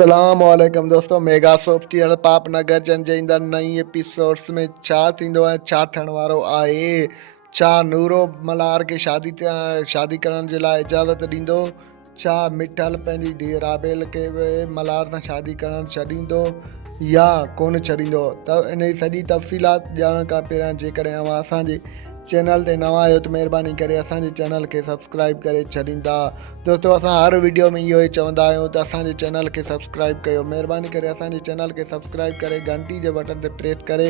अस्सलामुअलैकुम दोस्तों, मेगा सोफ्टी पाप नगर जंजईंदा नई एपिसोड्स में छा थींदो आहे, छा थियण वारो आहे। छा नूरो मल्हार खे शादी करण जे लाइ इजाज़त ॾींदो? छा मिठल पंहिंजी धीउ राबेल खे बि मल्हार सां शादी करण छॾींदो या कोन छॾींदो? त इन जी सॼी तफ़सीलात ॼाणण खां पहिरियां जेकॾहिं अव्हां असांजे चैनल ते नवां आहियो त महिरबानी करे असांजे चैनल खे सब्सक्राइब करे छॾींदा। दोस्तों, असां हर वीडियो में इहो ई चवंदा आहियूं त असांजे चैनल खे सब्सक्राइब कयो। महिरबानी करे असांजे चैनल खे सब्सक्राइब करे घंटी जे बटन ते प्रेस करे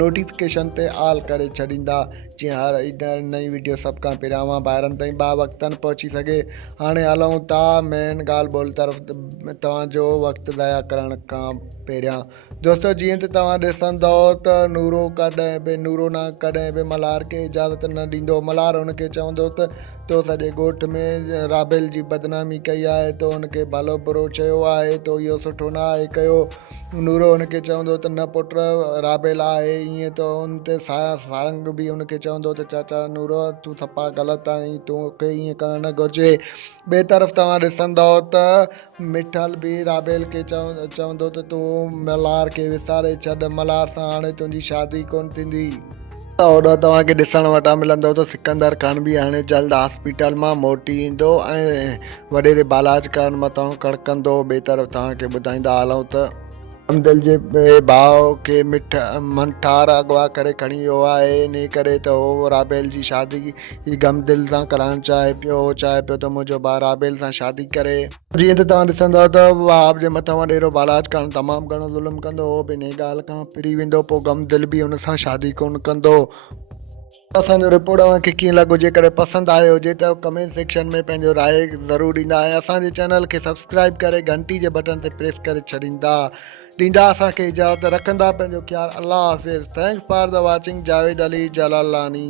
नोटिफिकेशन ते ऑल करे छॾींदा, जीअं हर ईंदड़ नई वीडियो सभ खां पहिरियां अव्हां ॿाहिरनि ताईं वक़्तनि पहुची सघे। हाणे हलूं था मेन ॻाल्हि ॿोल तरफ़, तव्हांजो वक़्तु ज़ाया करण खां पहिरियां। दोस्तों, जीअं त तव्हां ॾिसंदव त नूरो कॾहिं बि मल्हार खे इजाज़त न ॾींदो। मल्हार हुनखे चवंदो त तो सॼे ॻोठ में राबेल जी बदनामी कई आहे, तो हुनखे भलो बुरो चयो आहे, तो इहो सुठो न आहे कयो। नूरो हुनखे चवंदो त न पुट राबेल आहे ईअं, त हुन ते सारंग बि हुनखे चवंदो त चाचा नूरो तूं सफ़ा ग़लति आहीं, तोखे ईअं करणु न घुरिजे। ॿिए तरफ़ तव्हां ॾिसंदव त मिठल बि राबेल खे चवंदो त तूं मल्हार खे विसारे छॾ, मल्हार सां हाणे तुंहिंजी शादी कोन थींदी। त होॾां तव्हांखे ॾिसण वटां मिलंदो त सिकंदर ख़ान बि हाणे जल्द हॉस्पिटल मां मोटी ईंदो ऐं वॾेरे बालाज ख़ान मथां कड़कंदो। ॿिए तरफ़ तव्हांखे ॿुधाईंदा हलूं त गमदिल जे भाउ खे मंठार अगवा करे खणी वियो आहे। इन करे त उहो राबेल जी शादी गमदिल सां कराइणु चाहे पियो। उहो चाहे पियो त मुंहिंजो भाउ राबेल सां शादी करे। जीअं त तव्हां ॾिसंदव त वहाब जे मथां वॾेरो बालाज ख़ान तमामु घणो ज़ुल्म कंदो। उहो बि इन ॻाल्हि खां फिरी वेंदो, पोइ गमदिल बि हुन सां शादी कोन कंदो। असांजो रिपोर्ट तव्हांखे कीअं लॻो? जेकॾहिं पसंदि आयो हुजे त कमेंट सेक्शन में पंहिंजो राय ज़रूरु ॾींदा ऐं असांजे चैनल खे सब्सक्राइब करे घंटी जे बटन ते प्रेस करे ॾींदा असांखे इजाज़त। रखंदा पंहिंजो ख़्यालु। अल्लाह हाफ़िज़। Thanks for the watching. Javed Ali जलालानी।